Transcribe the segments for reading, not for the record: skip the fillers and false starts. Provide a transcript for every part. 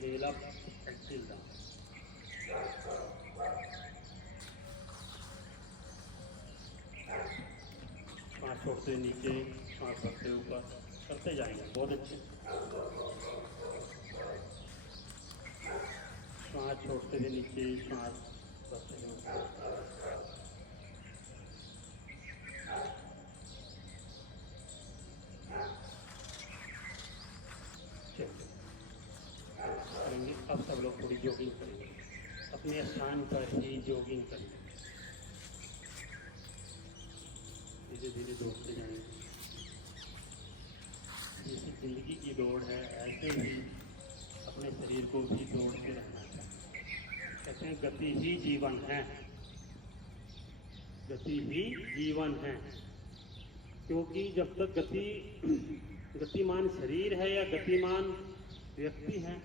inhale up, exhale down. सांस छोड़ते नीचे, सांस भरते ऊपर, करते जाएंगे, बहुत अच्छे। सांस छोड़ते हुए नीचे, सांस भरते हुए ऊपर। करेंगे। अब सब लोग थोड़ी जॉगिंग करेंगे, अपने स्थान पर ही जॉगिंग करेंगे, धीरे धीरे दौड़ते जाएंगे। जैसे जिंदगी की दौड़ है, ऐसे ही अपने शरीर को भी दौड़ते रहना चाहिए। कहते हैं गति ही जीवन है, गति ही जीवन है। क्योंकि जब तक गतिमान शरीर है या गतिमान व्यक्ति है,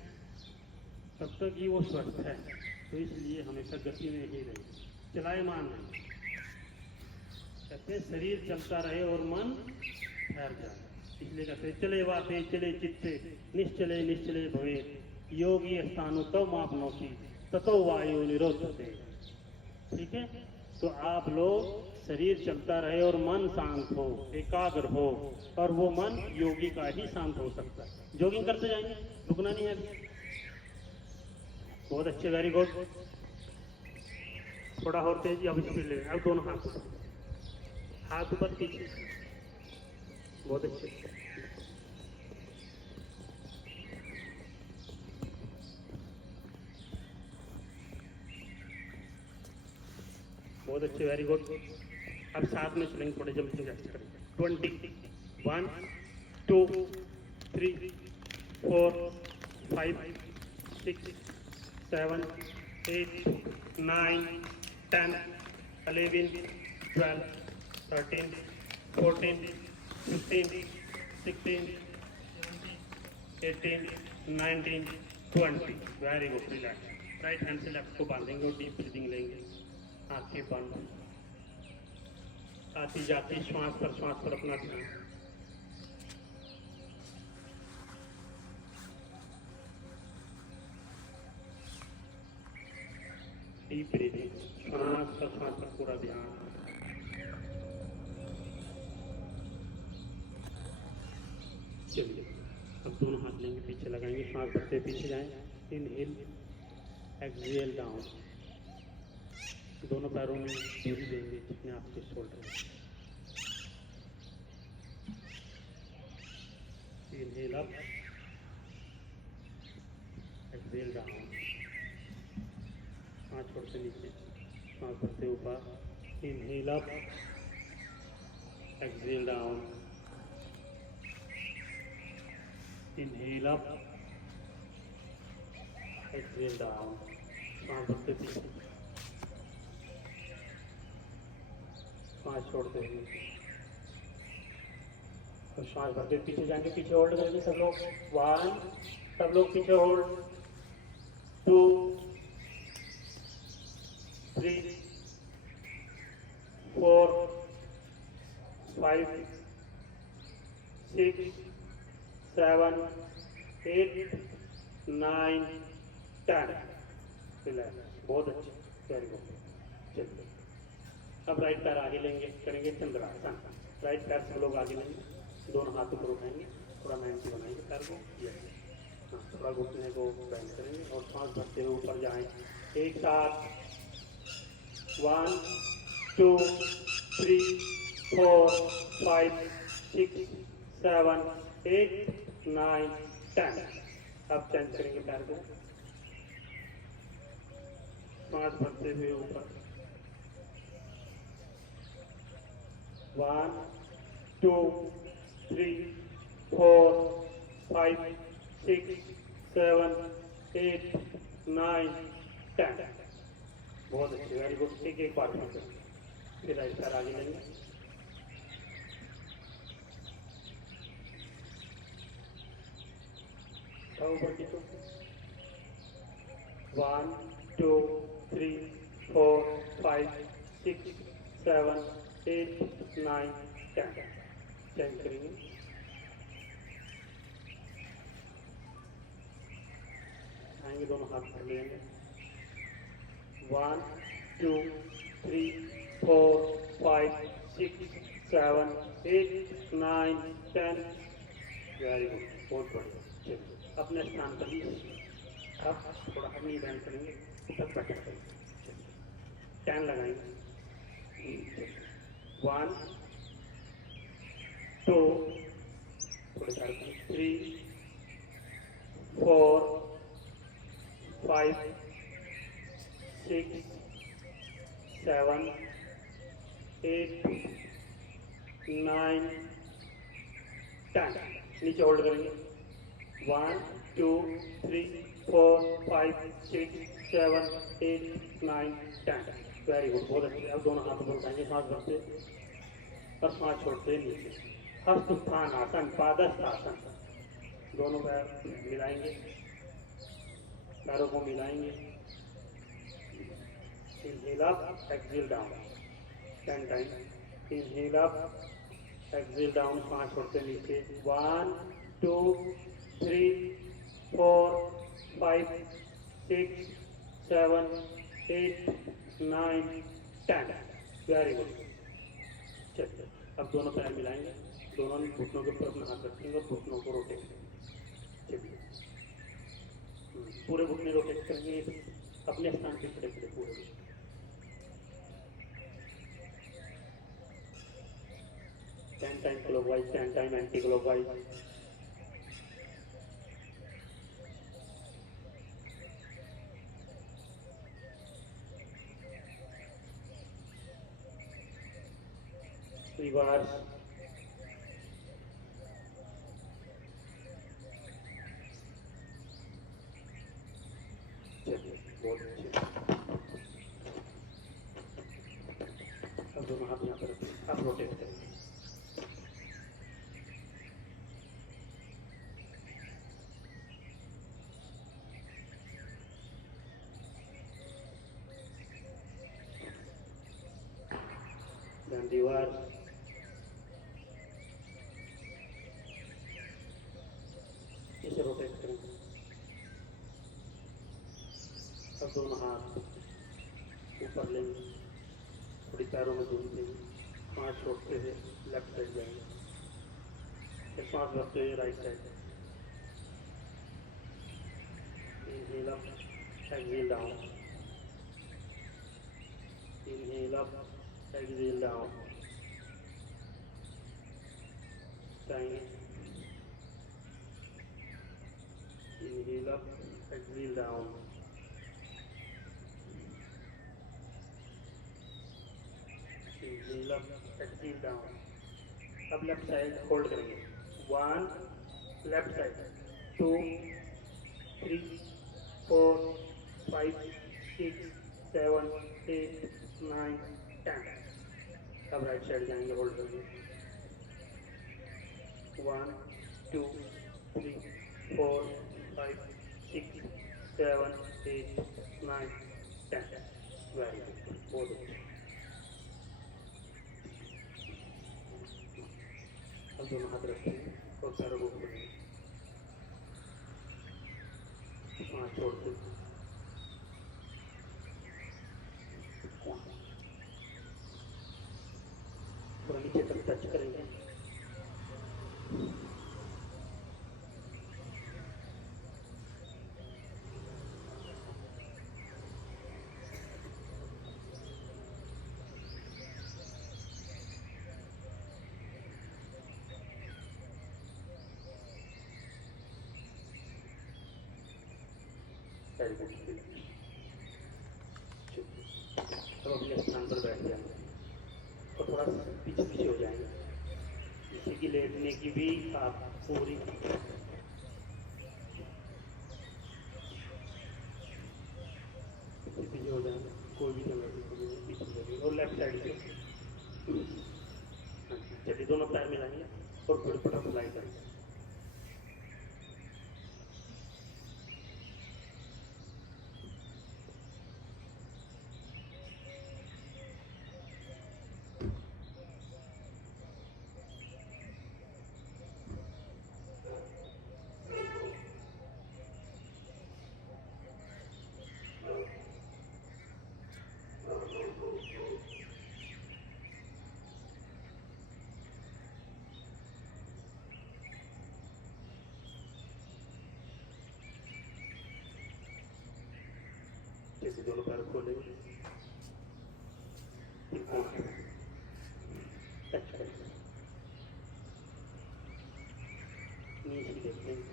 तब तक ही वो स्वस्थ है। तो इसलिए हमेशा गति में ही रहे, चलायमान रहे। कहते हैं शरीर चलता रहे और मन ठहर जाए, इसलिए कहते हैं चले वाते चले चित्ते निश्चले निश्चले भवे योगी स्थानु तो मापनोसी ततो वायु निरोधते। ठीक है, तो आप लोग शरीर चलता रहे और मन शांत हो, एकाग्र हो, और वो मन योगी का ही शांत हो सकता है। जॉगिंग करते जाएंगे, रुकना नहीं है। बहुत अच्छे, वेरी गुड। थोड़ा और तेजी, अब स्पीड ले, अब दोनों हाथ ऊपर पीछे, बहुत अच्छे। बहुत अच्छे, वेरी गुड। अब साथ में चलेंगे, थोड़े जंपिंग जैसे करेंगे। 20, 1, 2, 3, 4, 5, 6, 7, 8, 9, 10, 11, 12, 13, 14, 15, 16, 18, 19, 20। Very good, relax. Right hand से लेफ्ट को बांधेंगे और डीप ब्रीदिंग लेंगे, आंखें बंद। आती जाती श्वास पर अपना ध्यान। डीप ब्रीदिंग, श्वास पर पूरा ध्यान। चलिए, अब दोनों हाथ लेंगे, पीछे लगाएंगे, श्वास भरते पीछे जाएं। Inhale, exhale down. दोनों पैरों में दूरी देंगे जितने आपके shoulder. Inhale up, exhale down. सांस छोड़ते नीचे, सांस भरते ऊपर। Inhale up, exhale down. Inhale up, exhale down. सांस भरते पीछे, सांस छोड़ते हुए, तो श्वास भरते पीछे जाएंगे। पीछे होल्ड करेंगे सब लोग। 1, सब लोग पीछे होल्ड। 2, 3, 4, 5, 6, 7, 8, 9, 10। बहुत अच्छे, वेरी गुड। चलिए, अब राइट पैर आगे लेंगे, करेंगे चंद्रासन। राइट पैर सब लोग आगे लेंगे, दोनों हाथ ऊपर उठाएंगे, थोड़ा 90 बनाएंगे पैर को। हाँ, थोड़ा घुटने को बैंड करेंगे और सांस भरते हुए ऊपर जाएं। एक साथ 1, 2, 3, 4, 5, 6, 7, 8, 9, 10। अब चेंज करेंगे पैर को, सांस भरते हुए ऊपर। 1, 2, 3, 4, 5, 6, 7, 8, 9, 10। बहुत अच्छे, वेरी गुड। एक बार फिर राइट पैर आगे लेंगे, ऊपर की तो 1, 2, 3, 4, 5, 6, 7, 8, 9, 10। चेंज करेंगे। जाएंगे, दोनों हाथ कर लेंगे। 1 2 3 4 5 6 7 8 9 10। वेरी गुड, बहुत बढ़िया। चलिए अपने स्थान पर ही अब थोड़ा अपनी बैंड करेंगे, तब बैठक करेंगे। चलिए 10 लगाएंगे। 1 2 थोड़े सारे 3 4 5 6 7 8 9 10। नीचे होल्ड करेंगे। 1 2 3 4 5 6 7 8 9 10। वेरी गुड, बहुत अच्छे। अब दोनों हाथों पर उठाएंगे, सांस भरते और सांस छोड़ते नीचे। हस्त उत्थान आसन, पादस्थ आसन। दोनों पैर मिलाएंगे, पैरों को मिलाएंगे। Inhale up, exhale down 10 time. Inhale up, exhale down, सांस छोड़ते नीचे। 1 2 3 4 5 6 7 8 9 10। Very good. चलिए अब दोनों पैर मिलाएंगे, दोनों घुटनों के ऊपर अपना हाथ रखेंगे और घुटनों को रोटेट करेंगे। चलिए पूरे घुटने रोटेट करेंगे, अपने स्थान पे खड़े खड़े पूरे। 10 time clockwise, 10 time anti clockwise. Reverse. चलिए बहुत अच्छे। अब दोनों हाथ यहाँ पर रखें, अब रोटेट करेंगे। Then reverse। इसे रोटेट करेंगे। अब दोनों हाथ ऊपर लेंगे, थोड़ी पैरों में दूरी देंगे, सांस छोड़ते हुए लेफ्ट साइड जाएंगे, फिर सांस भरते हुए right side. Inhale up, exhale down. Inhale up, exhale down. जाएंगे। Inhale up, exhale down. Inhale up, exhale down. अब लेफ्ट साइड होल्ड करेंगे। 1 लेफ्ट साइड, 2 3 4 5 6 7 8 9 10। अब राइट साइड जाएंगे, होल्ड करेंगे। 1 2 3 4 5 6 7 8 9 10। वेरी गुड, बहुत अच्छा। अब दोनों हाथ रखेंगे और पैरों को खोलेंगे, सांस छोड़ते थोड़ा नीचे तक टच करेंगे। Very good. अब अपने स्थान पर बैठ जाएंगे और थोड़ा पीछे पीछे हो जाएंगे, जिससे कि लेटने की भी आप पूरी पीछे हो जाएंगे, कोई भी जगह पीछे हो जाएगी। और लेफ्ट साइड से चलिए दोनों पैर मिलाएंगे और थोड़ी बटरफ्लाई करेंगे। जैसे दोनों पैर खोलेंगे, टच करेंगे, नीचे देखेंगे,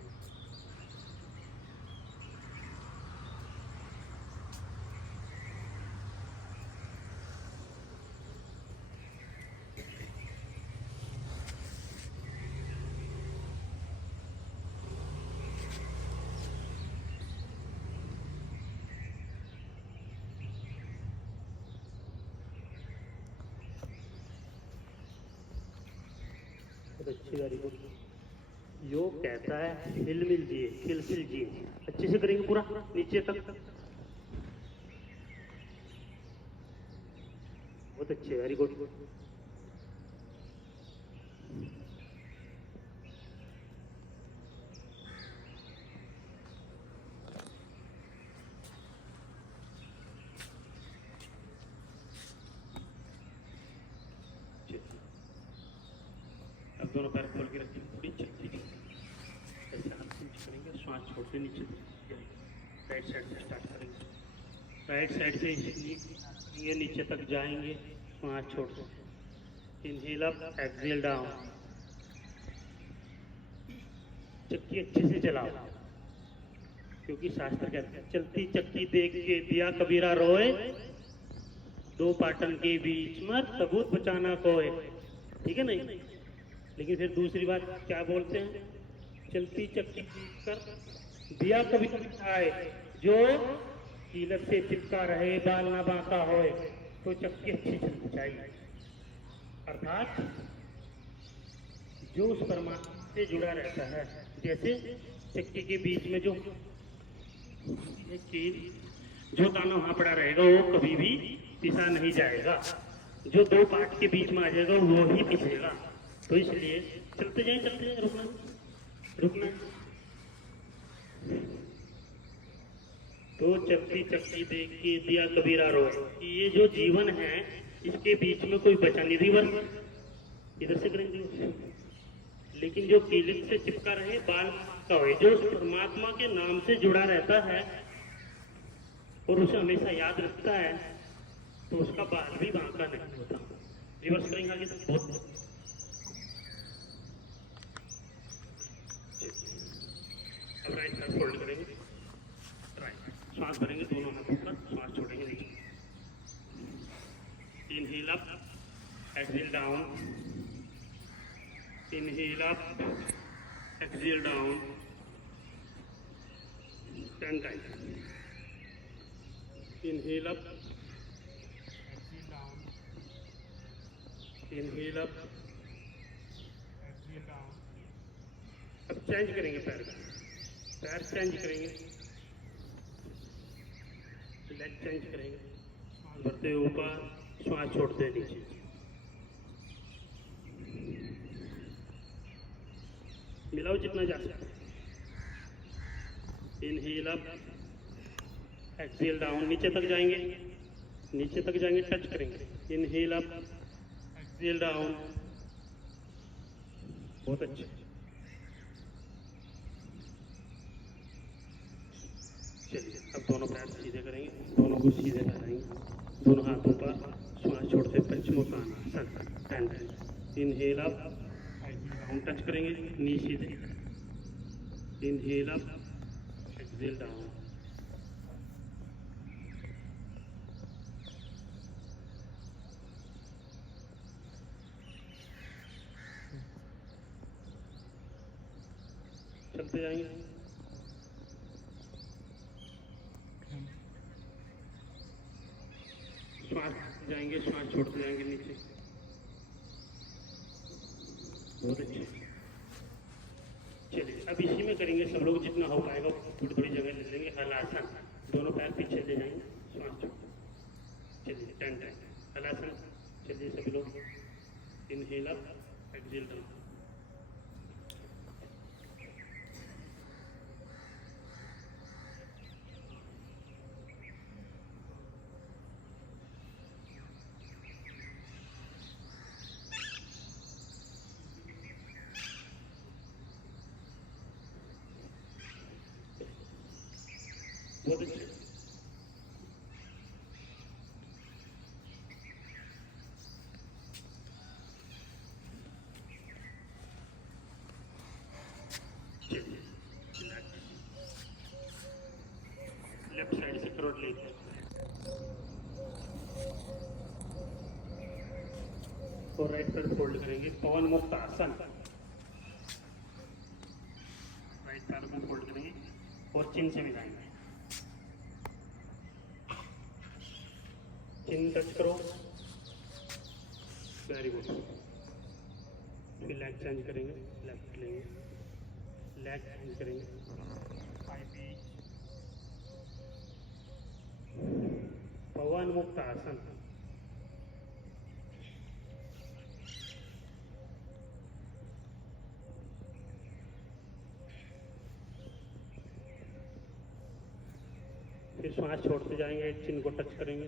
अच्छी गाड़ी को योग कहता है हिल मिल जिए, खिलखिल जिए। अच्छे से करेंगे पूरा नीचे तक। बहुत अच्छे, वेरी गुड। अब दोनों पैर खोल के रखेंगे, थोड़ी चलती ऐसे हाथ नीचे करेंगे, श्वास छोड़ते नीचे राइट साइड से स्टार्ट करेंगे, राइट साइड से ये नीचे तक जाएंगे, श्वास छोड़ते, इनहेल अप, एक्सहेल डाउन। चक्की अच्छे से चलाओ, क्योंकि शास्त्र कहते हैं चलती चक्की देख के दिया कबीरा रोए, दो पाटन के बीच मत सबूत बचाना कोई। ठीक है नहीं? लेकिन फिर दूसरी बात क्या बोलते हैं, चलती चक्की कर दिया कभी आए, जो कीलत से चिपका रहे, बाल ना बांका होए, तो चक्की अच्छी चलनी चाहिए। अर्थात जो उस परमात्मा से जुड़ा रहता है, जैसे चक्की के बीच में जो कील, जो दाना वहां पड़ा रहेगा वो कभी भी पिसा नहीं जाएगा, जो दो पार्ट के बीच में आ जाएगा वो ही पिसेगा। तो इसलिए चलते जाए, रुकना रुकना। तो चलती चक्की देख के दिया कबीरा रो, कि ये जो जीवन है इसके बीच में कोई बचा नहीं, रिवर्स इधर से करेंगे। लेकिन जो कीलित से चिपका रहे, बाल का हो, जो परमात्मा के नाम से जुड़ा रहता है और उसे हमेशा याद रखता है, तो उसका बाल भी बांका नहीं होता। रिवर्स करेंगे आगे तक, बहुत अब राइट हाथ फोल्ड करेंगे, राइट श्वास भरेंगे दोनों हाथों का, श्वास छोड़ेंगे नहीं। Inhale up, exhale down, inhale up, exhale down 10 times. Inhale up, exhale down, inhale up, exhale down. अब चेंज करेंगे पैर का, पैर चेंज करेंगे, लेग चेंज करेंगे, श्वास भरते ऊपर, श्वास छोड़ते नीचे। मिलाओ जितना जा सकता। इनहेल अप, एक्सहेल डाउन, नीचे तक जाएंगे, नीचे तक जाएंगे, टच करेंगे। इनहेल अप, एक्सहेल डाउन, बहुत अच्छे। चलिए अब दोनों पैर सीधे करेंगे, दोनों को सीधे कराएंगे, दोनों हाथों पर, श्वास छोड़ते Paschimottanasana 10 times. Inhale up, exhale down, touch करेंगे नी सीधे। इनहेल अप, एक्सहेल डाउन, चलते जाएंगे। श्वास जाएंगे, श्वास छोड़ते जाएंगे नीचे, बहुत अच्छे। चलिए अब इसी में करेंगे सब लोग, जितना हो पाएगा थोड़ी थोड़ी जगह ले लेंगे। हलासन, दोनों पैर पीछे ले जाएंगे, श्वास छोड़। चलिए 10 टाइम हलासन। चलिए सभी लोग, इनहेल अप, एक्सहेल डाउन। बहुत अच्छे। लेफ्ट साइड से करवट लेते हैं और राइट साइड फोल्ड करेंगे। पवन मुक्त आसन, राइट पैर को फोल्ड करेंगे और चिन से मिलाएंगे। चिन टच करो, वेरी गुड। फिर लेग चेंज करेंगे, लेफ्ट लेंगे, लेग चेंज करेंगे, पवन मुक्त आसन। फिर श्वास छोड़ते जाएंगे, चिन को टच करेंगे।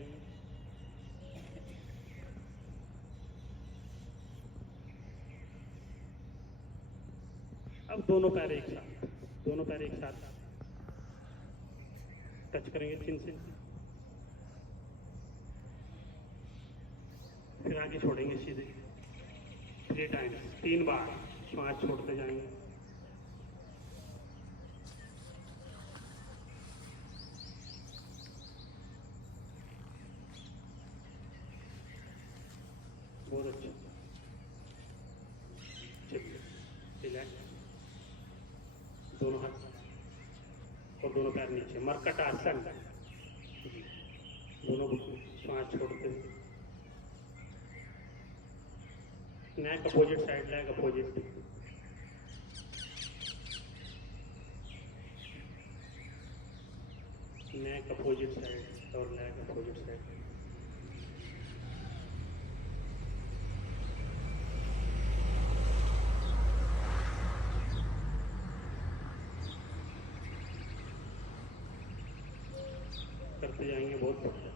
अब दोनों पैर एक साथ, दोनों पैर एक साथ टच करेंगे चिन से। फिर आगे छोड़ेंगे सीधे 3 टाइम्स, 3 बार श्वास छोड़ते जाएंगे। बहुत अच्छा, चलिए रिलैक्स। दोनों हाथ और दोनों पैर नीचे, मरकट आसन। दोनों श्वास छोड़ते हुए, नेक अपोजिट साइड, लेग अपोजिट। नेक अपोजिट साइड और लेग अपोजिट साइड। करते जाएंगे, बहुत बढ़िया।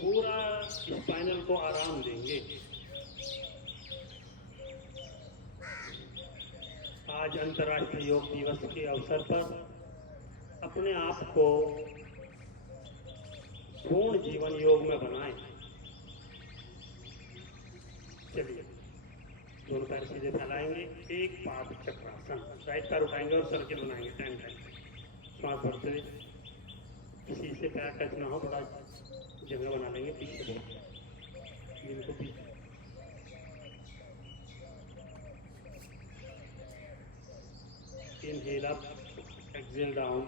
पूरा स्पाइनल को आराम देंगे। आज अंतर्राष्ट्रीय योग दिवस के अवसर पर अपने आप को पूर्ण जीवन योग में बनाएं। चलिए, दोनों पैर सीधे फैलाएंगे, एक पाद चक्रासन। राइट पैर उठाएंगे और सर्किल बनाएंगे 10 टाइम। श्वास भरते हुए, किसी से पैर टच ना हो, थोड़ा जगह बना लेंगे पीछे, जिनको पीछे। Inhale up, exhale down.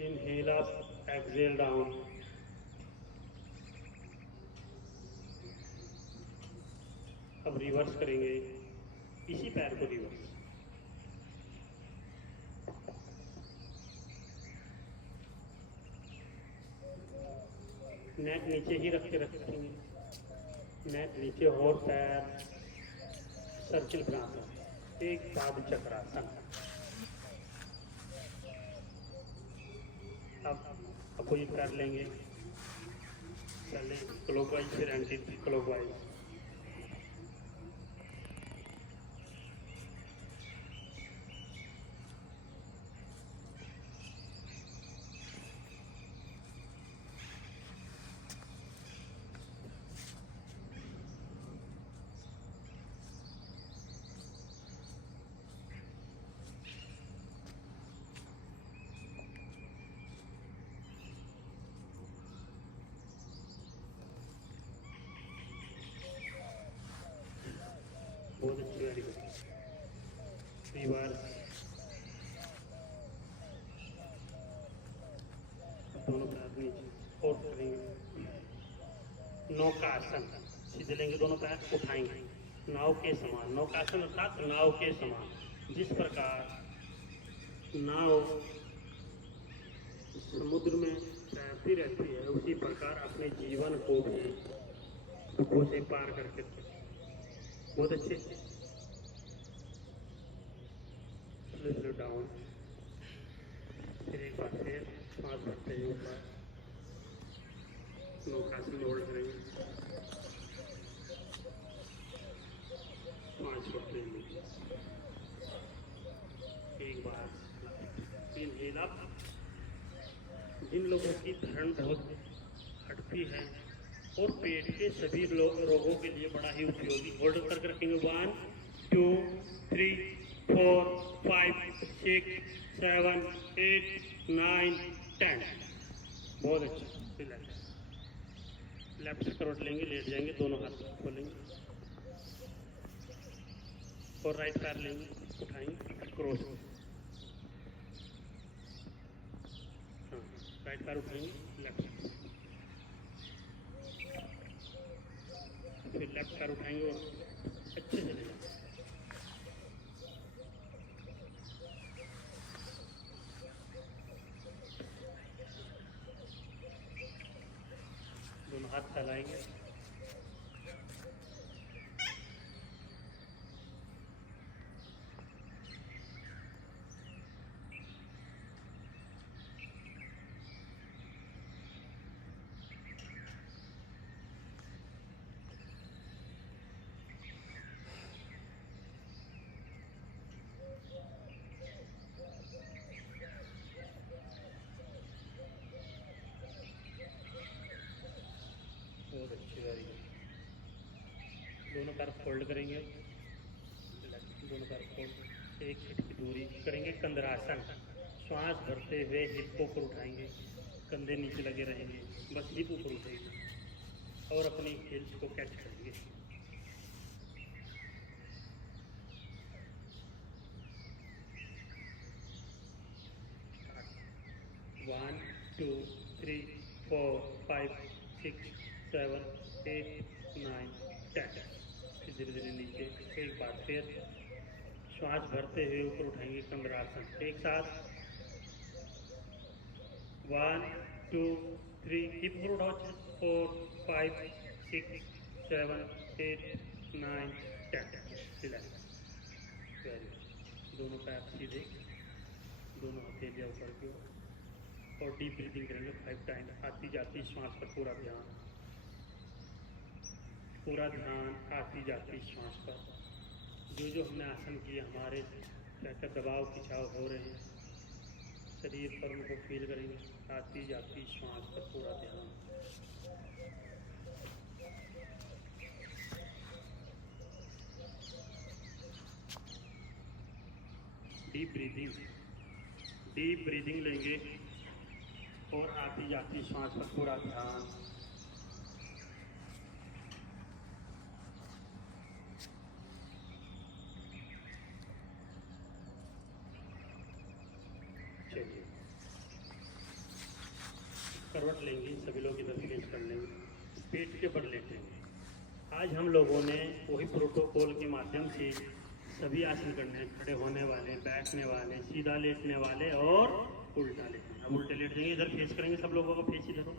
Inhale up, exhale down. अब रिवर्स करेंगे, इसी पैर को रिवर्स। नेक नीचे ही रखेंगे, नेक नीचे और पैर सर्किल बना सकते, एक पाद चक्रासन। अब अपोजिट कर लेंगे, पहले क्लॉकवाइज फिर एंटी क्लॉकवाइज। बहुत अच्छी, वेरी गुड। 3 बार दोनों पैर नीचे और करेंगे। नौकासन, सीधे लेंगे, दोनों पैर उठाएंगे नाव के समान। नौकासन अर्थात नाव के समान। जिस प्रकार नाव समुद्र में तैरती रहती है, उसी प्रकार अपने जीवन को भी सुखों से पार करके। बहुत अच्छे। डाउन, फिर एक बार फिर श्वास भरते हैं ऊपर, नौकासन होल्ड करेंगे, श्वास छोड़ते हैं। जिन लोगों की धरण बहुत हटती है और पेट के सभी रोगों के लिए बड़ा ही उपयोगी। होल्ड करके रखेंगे 1 2 3 4 5 6 7 8 9 10। बहुत अच्छा। लेफ्ट से करवट लेंगे, लेट जाएंगे, दोनों हाथ खोलेंगे और राइट पैर लेंगे, उठाएंगे क्रॉस। हाँ, राइट पैर उठाएंगे, लेफ्ट फिर लेफ्ट पैर उठाएंगे और अच्छे से ले जाएंगे। दोनों हाथ फैलाएंगे, बहुत अच्छी। Very good. दोनों पैर फोल्ड करेंगे, दोनों पैर फोल्ड, 1 फीट की दूरी करेंगे। कंदरासन, श्वास भरते हुए हिप को ऊपर उठाएंगे, कंधे नीचे लगे रहेंगे, बस हिप ऊपर उठेगी और अपनी हिल्स को कैच करेंगे। वन 2 3 4 5 6 7 8 9 10। फिर धीरे धीरे नीचे। एक बार फिर श्वास भरते हुए ऊपर उठाएंगे, कंदरासन। एक साथ 1 2 3 हिप ऊपर उठाओ, 4 5 6 7 8 9 10। रिलैक्स। Very good. दोनों पैर सीधे, दोनों हथेलियां ऊपर की ओर और डीप ब्रीदिंग करेंगे 5 टाइम। आती जाती श्वास पर पूरा ध्यान, पूरा ध्यान आती जाती श्वास पर। जो जो हमने आसन किए, हमारे क्या क्या दबाव खिंचाव हो रहे हैं शरीर पर, उनको फील करेंगे। आती जाती श्वास पर पूरा ध्यान। डीप ब्रीदिंग, डीप ब्रीदिंग लेंगे और आती जाती श्वास पर पूरा ध्यान। चलिए, करवट लेंगे, सभी लोग इधर फेस कर लेंगे, पेट के ऊपर लेटेंगे। आज हम लोगों ने वही प्रोटोकॉल के माध्यम से सभी आसन करने हैं। खड़े होने वाले, बैठने वाले, सीधा लेटने वाले और उल्टा लेटने। अब उल्टे लेट जाएंगे, इधर फेस करेंगे, सब लोगों का फेस इधर हो।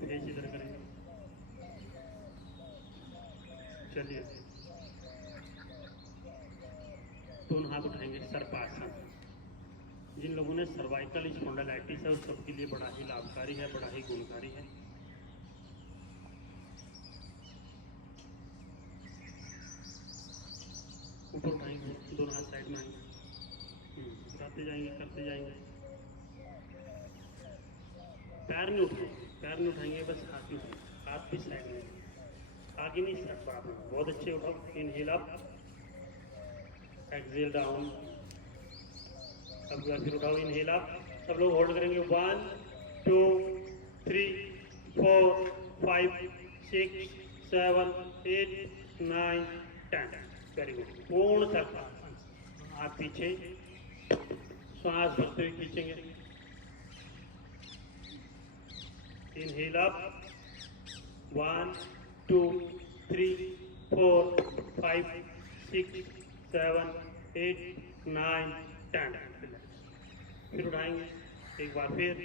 फेस इधर करेंगे। चलिए, दोनों हाथ उठाएंगे, सर्पासन। जिन लोगों ने सर्वाइकल स्पॉन्डिलाइटिस है उस सबके लिए बड़ा ही लाभकारी है, बड़ा ही गुणकारी है। ऊपर उठाएंगे, दोनों हाथ साइड में आएंगे, उठाते जाएंगे, करते जाएंगे। पैर नहीं उठाएंगे, पैर नहीं उठाएंगे, बस हाथ ही उठाएंगे, हाथ भी साइड में, आगे नहीं सर बाद में। बहुत अच्छे। उठाओ, इनहेल अप, एक्सहेल डाउन। अब फिर उठाओ, इनहेल अप, सब लोग होल्ड करेंगे। 1 2 3 4 5 6 7 8 9 10। Very good. पूर्ण सर्पासन, हाथ पीछे, श्वास भरते हुए खींचेंगे। Inhale up, 1 2 3 4 5 6 7 8 9 10। फिर उठाएंगे एक बार फिर,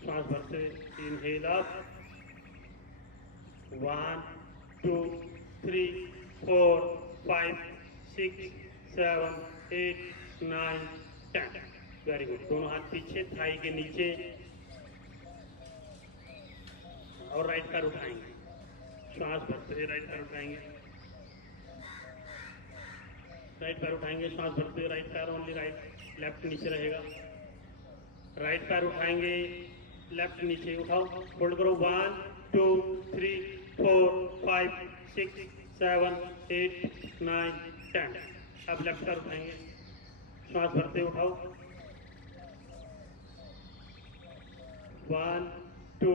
श्वास भरते हुए। Inhale up, 1 2 3 4 5 6 7 8 9 10। Very good. दोनों हाथ पीछे, थाई के नीचे और राइट पैर उठाएंगे। श्वास भरते हुए राइट पैर उठाएंगे, राइट पैर उठाएंगे, श्वास भरते हुए राइट पैर, ओनली राइट। लेफ्ट नीचे रहेगा, राइट पैर उठाएंगे, लेफ्ट नीचे उठाओ, होल्ड करो, 1 2 3 4 5 6 7 8 9 10। अब लेफ्ट पैर उठाएंगे, श्वास भरते उठाओ, 1 2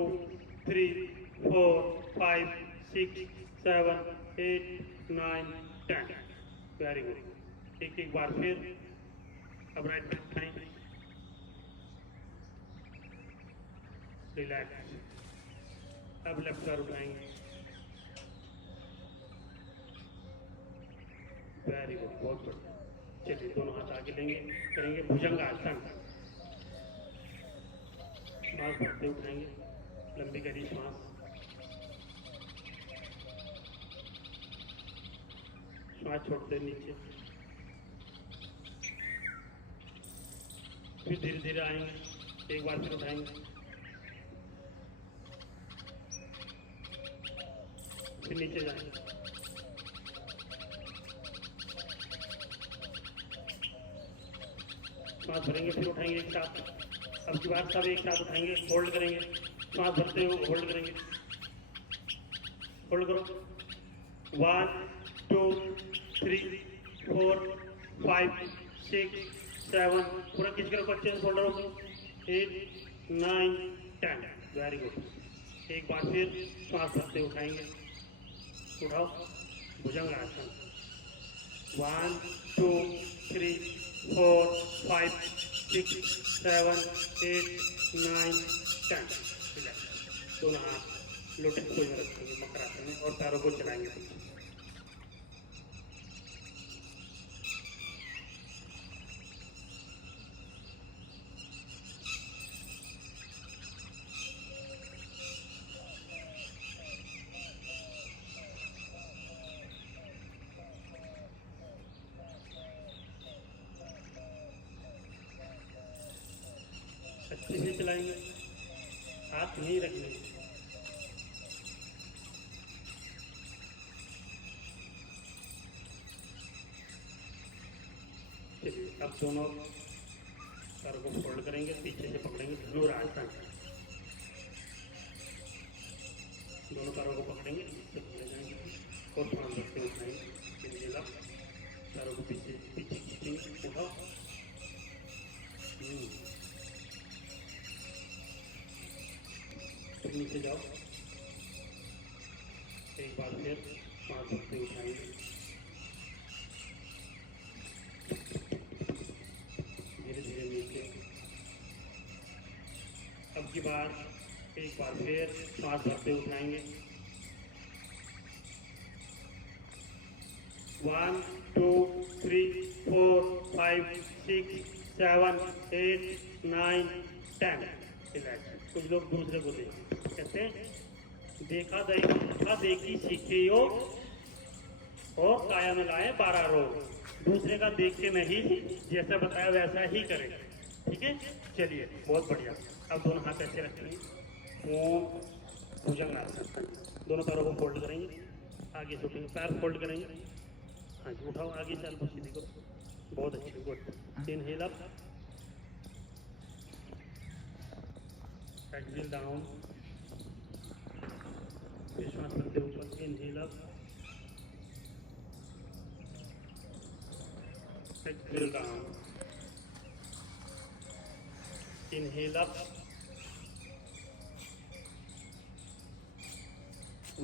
3 4 5 6 7 8 9 10। Very good. एक एक बार फिर। अब राइट पैर उठाएं, रिलैक्स। अब लेफ्ट पैर उठाएंगे, वेरी गुड, बहुत बढ़िया। चलिए दोनों हाथ आगे लेंगे, करेंगे भुजंगासन। श्वास भरते उठाएंगे, लंबी करिए श्वास, श्वास छोड़ते नीचे, फिर धीरे धीरे आएंगे, एक बार फिर उठाएंगे, फिर नीचे जाएंगे, श्वास भरेंगे, फिर उठाएंगे एक साथ। अब की बार सब एक साथ उठाएंगे, होल्ड करेंगे, श्वास भरते हुए होल्ड करेंगे, होल्ड करो, 1 2 3 4 5 6 7, पूरा खींच कर रखो, अच्छे से शोल्डर को, 8 9 10। Very good. एक बार फिर श्वास भरते उठाएंगे, उठाओ, भुजंगासन, 1 2 3 4 5 6 7 8 9 10। दोनों हाथ लोटस पोज में रखेंगे मकरासन में, और पैरों को चलाएंगे पीछे। अच्छे से चलाएंगे, हाथ नहीं रखने। चलिए अब दोनों पैरों को फोल्ड करेंगे, पीछे से पकड़ेंगे, धनुरासन। दोनों पैरों को पकड़ेंगे, पीछे पकड़े जाएंगे और श्वास भरते उठाएंगे, पैरों को पीछे पीछे खींचेंगे, उठाओ, फिर नीचे जाओ, एक बार फिर श्वास भरते उठाएंगे, धीरे धीरे नीचे। अब की बार एक बार फिर श्वास भरते उठाएंगे, 1 2 3 4 5 6 7 8 9 10। रिलैक्स। कुछ लोग दूसरे को कहते देखा देखी सीखे योग और काया में लाए 12 रोग। दूसरे का देख के नहीं, जैसा बताया वैसा ही करें, ठीक है। चलिए बहुत बढ़िया। अब दोनों हाथ ऐसे रखेंगे, ओम भुजंगासन। दोनों पैरों को फोल्ड करेंगे, आगे झुकेंगे, पैर फोल्ड करेंगे, हाँ जी, उठाओ, आगे चल को सीधी करो, बहुत अच्छी, good. Inhale up, exhale down, श्वास करते ऊपर, inhale up, exhale down, inhale up,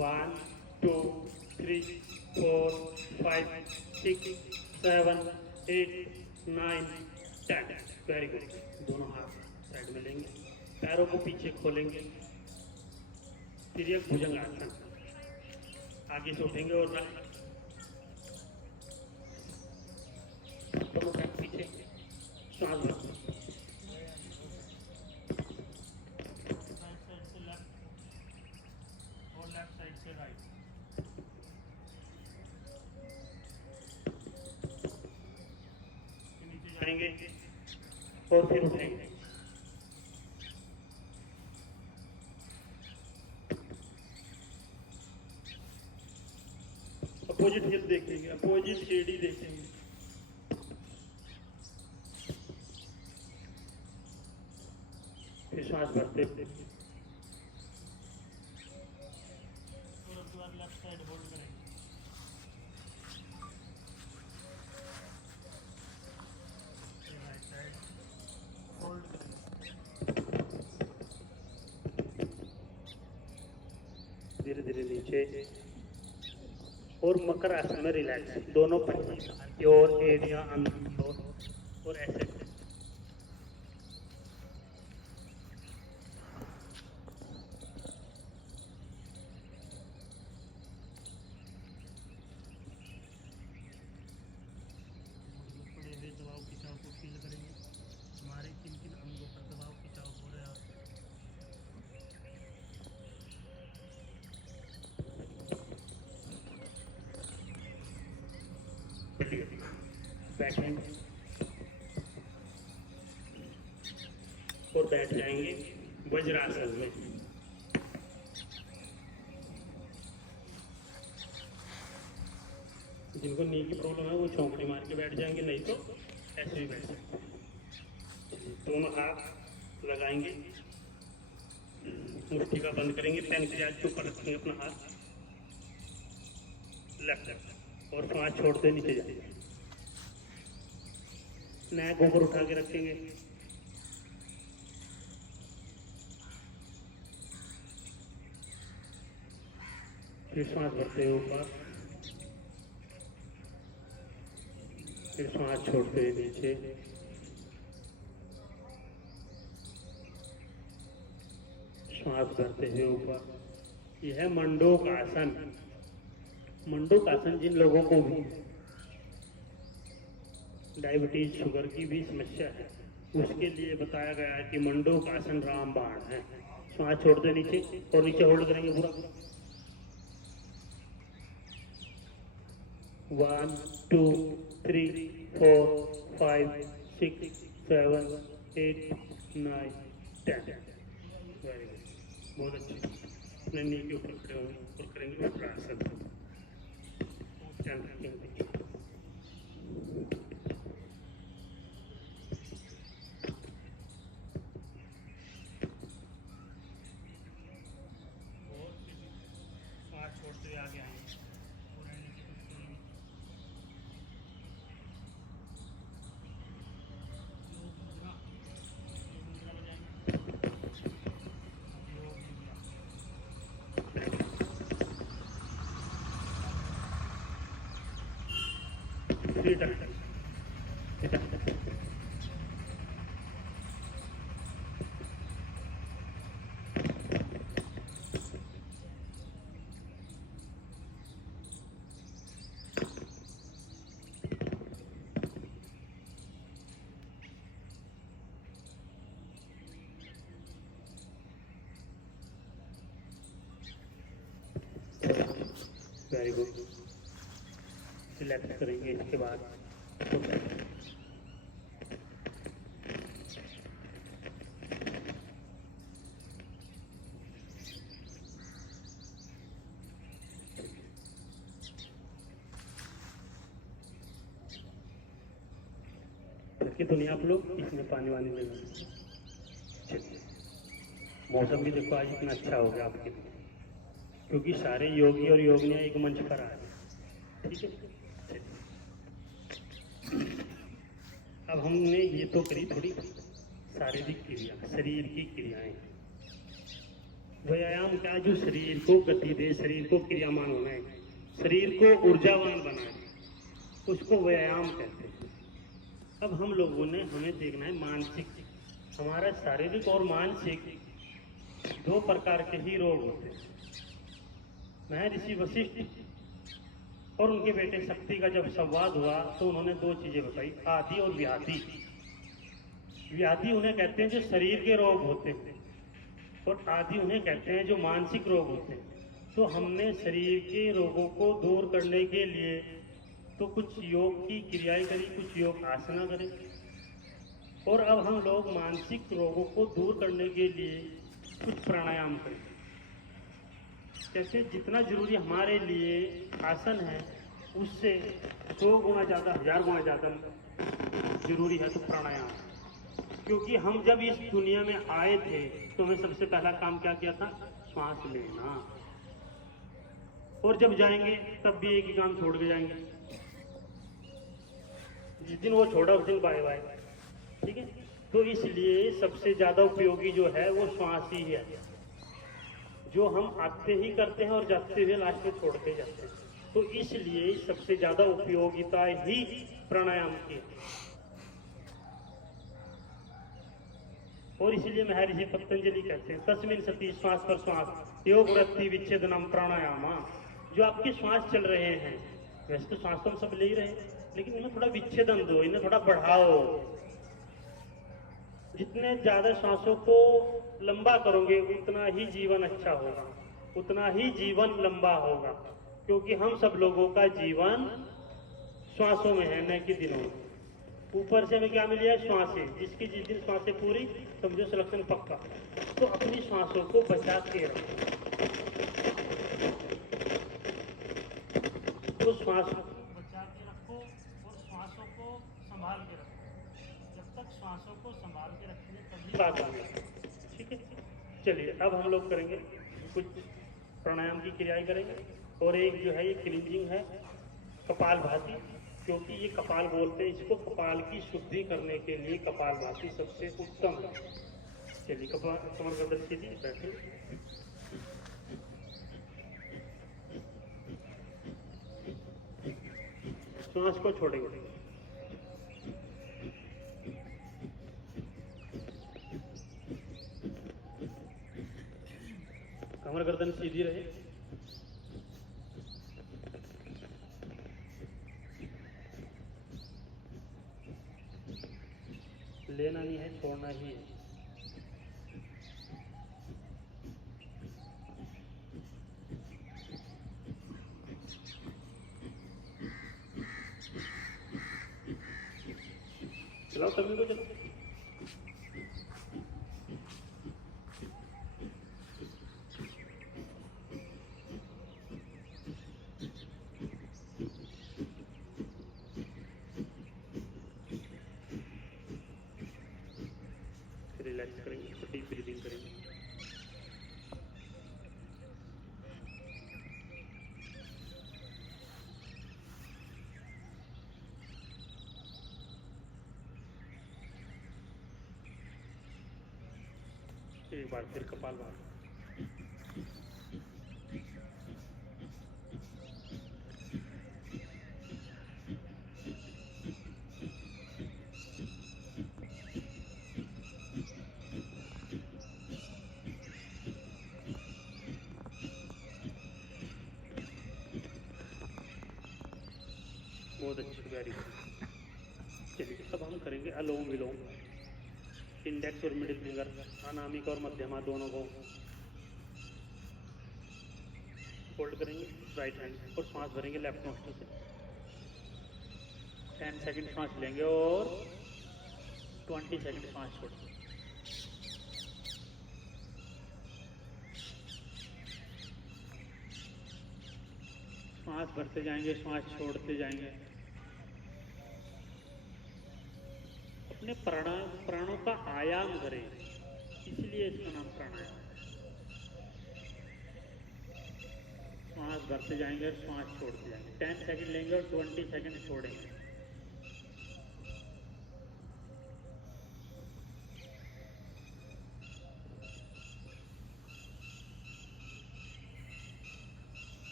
1 2 3 4 5 6 7 8 9 10। Very good. दोनों हाथ साइड में लेंगे, पैरों को पीछे खोलेंगे, फिर एक भुजंगासन, आगे से उठेंगे और दोनों पैर पीछे, श्वास भरते, राइट साइड से लेफ्ट और लेफ्ट साइड से राइट। नीचे जाएंगे और फिर उठेंगे, अपोजिट हिप देखेंगे, अपोजिट एडी देखेंगे, श्वास भरते हुए। और उसके बाद लेफ्ट साइड होल्ड करेंगे। फिर राइट साइड होल्ड करेंगे। धीरे धीरे नीचे और मकर आसन में रिलैक्स, दोनों पंजे बाहर की ओर, एड़ियां अंदर की ओर और ऐसे। पड़े हुए दबाव खिंचाव को फील करेंगे, हमारे किन किन अंगों पर दबाव खिंचाव हो रहा है। बैठेंगे और बैठ जाएंगे वज्रासन में। जिनको नी की प्रॉब्लम है वो चौंकड़ी मार के बैठ जाएंगे, नहीं तो ऐसे भी बैठ सकते हैं। दोनों हाथ लगाएंगे, मुट्ठी का बंद करेंगे, पैंक्रियाज के ऊपर रखेंगे अपना हाथ लेफ्ट और सांस छोड़ते नीचे जाएंगे। नेक ऊपर उठा के रखेंगे, फिर सांस भरते हुए ऊपर, फिर सांस छोड़ते हुए नीचे, सांस भरते हुए ऊपर। यह है मंडूक आसन। मंडूक आसन जिन लोगों को भी डायबिटीज शुगर की भी समस्या है उसके लिए बताया गया है कि मंडूक आसन रामबाण है। सांस छोड़ते नीचे और नीचे होल्ड करेंगे पूरा। 1 2 3 4 5 6 7 8 9 10। वेरी गुड, बहुत अच्छे। अपने नी के ऊपर खड़े होंगे और करेंगे उत्तरासन। ध्यान रखेंगे। सांस छोड़ते हुए आगे आएंगे और रहने की कोशिश करेंगे। वेरी गुड, रिलैक्स करेंगे इसके बाद। तो नहीं आप लोग इसमें पानी वानी ले लें। चलिए, मौसम भी देखो आज इतना अच्छा हो गया आपके लिए, क्योंकि सारे योगी और योगिनियाँ एक मंच पर आ रहे। ठीक है, अब हमने ये तो करी थोड़ी शारीरिक क्रिया, शरीर की क्रियाएं। व्यायाम क्या, जो शरीर को गति दे, शरीर को क्रियामान बनाए, शरीर को ऊर्जावान बनाए, उसको व्यायाम कहते हैं। अब हम लोगों ने हमें देखना है मानसिक, हमारा शारीरिक और मानसिक दो प्रकार के ही रोग होते हैं। महर्षि वशिष्ठ और उनके बेटे शक्ति का जब संवाद हुआ तो उन्होंने दो चीजें बताई, आदि और व्याधि। व्याधि उन्हें कहते हैं जो शरीर के रोग होते हैं, और आदि उन्हें कहते हैं जो मानसिक रोग होते हैं। तो हमने शरीर के रोगों को दूर करने के लिए तो कुछ योग की क्रियाएं करी, कुछ योग आसना करें, और अब हम लोग मानसिक रोगों को दूर करने के लिए कुछ प्राणायाम करें। जैसे जितना जरूरी हमारे लिए आसन है उससे 100 गुना ज़्यादा, 1000 गुना ज़्यादा जरूरी है तो प्राणायाम। क्योंकि हम जब इस दुनिया में आए थे तो हमें सबसे पहला काम क्या किया था? श्वास लेना। और जब जाएंगे तब भी एक ही काम छोड़ के जाएंगे, जिस दिन वो छोड़ा उस दिन बाय बाय। ठीक है, तो इसलिए सबसे ज्यादा उपयोगी जो है वो श्वास ही है, जो हम आते ही करते हैं और जाते हुए लास्ट में छोड़ते जाते हैं। तो इसलिए सबसे ज्यादा उपयोगिता ही प्राणायाम की है। और इसीलिए महर्षि पतंजलि कहते हैं तस्मिन सती श्वास पर श्वास योग वृत्ति विच्छेदनम प्राणायाम। जो आपके श्वास चल रहे हैं, वैसे तो श्वास तो हम सब ले ही रहे हैं, लेकिन इनमें थोड़ा विच्छेदन दो, इन्हें थोड़ा बढ़ाओ। जितने ज्यादा श्वासों को लंबा करोगे उतना ही जीवन अच्छा होगा, उतना ही जीवन लंबा होगा। क्योंकि हम सब लोगों का जीवन श्वासों में है, न कि दिनों में। ऊपर से हमें क्या मिली है? श्वासें। जिसकी जिस दिन श्वासें पूरी, समझो सिलेक्शन पक्का। तो अपनी श्वासों को बचा के रखो। तो श्वासों को बचा के रखो और श्वासों को संभाल के रखो। जब तक श्वासों को संभाल के रखेंगे तभी बात आएगी। ठीक है, चलिए अब हम लोग करेंगे कुछ प्राणायाम की क्रियाएं करेंगे। और एक जो है ये क्लींजिंग है कपालभाति, क्योंकि ये कपाल बोलते हैं इसको, कपाल की शुद्धि करने के लिए कपालभाति सबसे उत्तम है। चलिए कमर गर्दन सीधी, बैठे, श्वास को छोड़ेंगे। कमर गर्दन सीधी रहे। लेना नहीं है, छोड़ना ही है। चलाओ तभी को चलो। रिलैक्स करेंगे, डीप ब्रीदिंग करेंगे। एक बार फिर कपाल भाती। बहुत अच्छी, वेरी गुड। चलिए अब हम करेंगे अलोम विलोम। इंडेक्स और मिडिल फिंगर, अनामिक और मध्यमा दोनों को होल्ड करेंगे राइट हैंड और सांस भरेंगे लेफ्ट नोस्ट्रल से। 10 सेकंड सांस लेंगे और 20 सेकंड सांस छोड़ेंगे। सांस भरते जाएंगे, सांस छोड़ते जाएंगे। अपने प्राणों का आयाम करें, इसलिए इसका नाम प्राणायाम है। सांस भरते जाएंगे और सांस छोड़ते जाएंगे। 10 सेकंड लेंगे और 20 सेकंड छोड़ेंगे।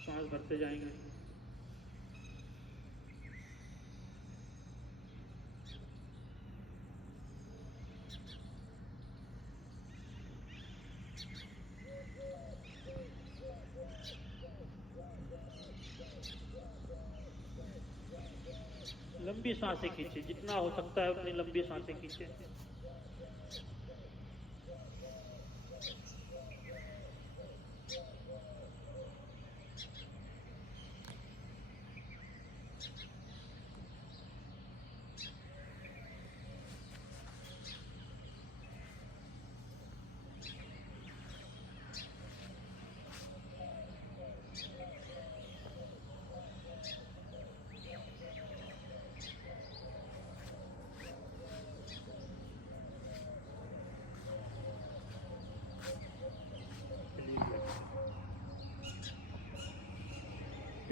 सांस भरते जाएंगे, लंबी सांसें खींचे, जितना हो सकता है उतनी लंबी सांसें खींचे।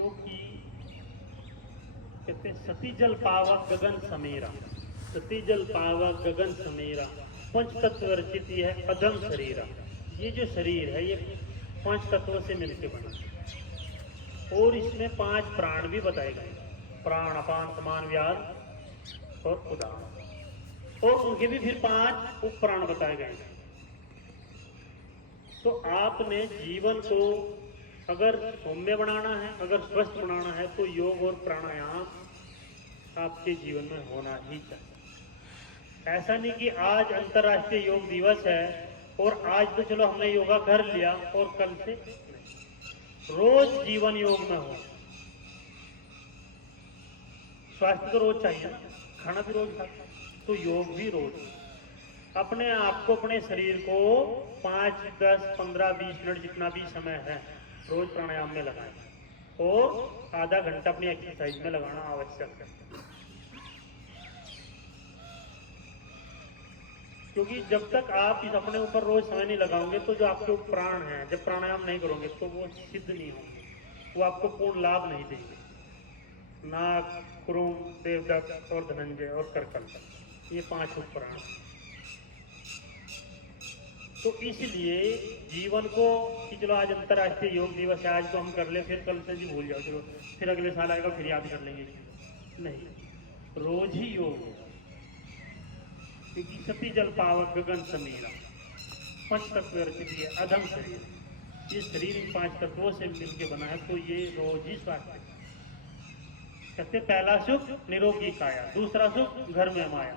क्योंकि कहते हैं सती जल पावक गगन समेरा, सती जल पावक गगन समेरा, पंच तत्व रचित ये है अधम शरीरा। ये जो शरीर है ये 5 तत्वों से मिलकर बना और इसमें 5 प्राण भी बताए गए, प्राण अपान समान व्याध और उदान, और उनके भी फिर 5 उप प्राण बताए गए। तो आपने जीवन को अगर सौम्य बनाना है, अगर स्वस्थ बनाना है, तो योग और प्राणायाम आपके जीवन में होना ही चाहिए। ऐसा नहीं कि आज अंतर्राष्ट्रीय योग दिवस है और आज तो चलो हमने योगा कर लिया और कल से नहीं। रोज जीवन योग में हो। स्वास्थ्य तो रोज चाहिए, खाना भी रोज खाते, तो योग भी रोज। अपने आप को, अपने शरीर को 5, 10, 15, 20 मिनट जितना भी समय है रोज प्राणायाम में लगाएं और आधा घंटा अपनी एक्सरसाइज में लगाना आवश्यक है। क्योंकि जब तक आप इस अपने ऊपर रोज समय नहीं लगाओगे तो जो आपके प्राण हैं, जब प्राणायाम नहीं करोगे तो वो सिद्ध नहीं होंगे, वो आपको पूर्ण लाभ नहीं देंगे। नाग, कुरुम, देवदत्त और धनंजय और करकल, ये 5 उपप्राण। तो इसलिए जीवन को कि चलो आज अंतर्राष्ट्रीय योग दिवस है, आज तो हम कर ले, फिर कल से जी भूल जाओ, चलो फिर अगले साल आएगा फिर याद कर लेंगे। नहीं, रोज ही योग हो। क्योंकि सती जल पावक गगन समीरा, पंच तत्व रचित ये अधम शरीर, ये शरीर इन 5 तत्वों से मिलकर बना है, तो ये रोज ही स्वास्थ्य। कहते पहला सुख निरोगी काया, दूसरा सुख घर में माया।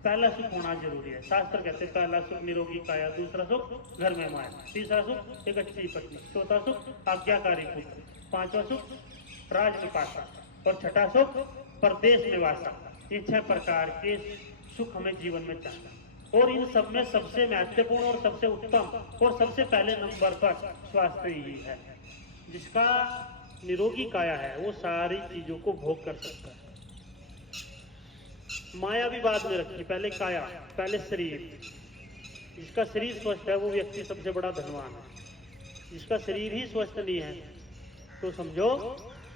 पहला सुख होना जरूरी है। शास्त्र कहते पहला सुख निरोगी काया, दूसरा सुख घर में माया, तीसरा सुख एक अच्छी पत्नी, चौथा सुख आज्ञाकारी पुत्र, 5वां सुख राज निपासा और 6ठा सुख परदेश में वासा। ये 6 प्रकार के सुख हमें जीवन में चाहिए और इन सब में सबसे महत्वपूर्ण और सबसे उत्तम और सबसे पहले नंबर पर स्वास्थ्य ही है। जिसका निरोगी काया है वो सारी चीजों को भोग कर सकता है। माया भी बाद में रखी, पहले काया, पहले शरीर। जिसका शरीर स्वस्थ है वो व्यक्ति सबसे बड़ा धनवान है। जिसका शरीर ही स्वस्थ नहीं है तो समझो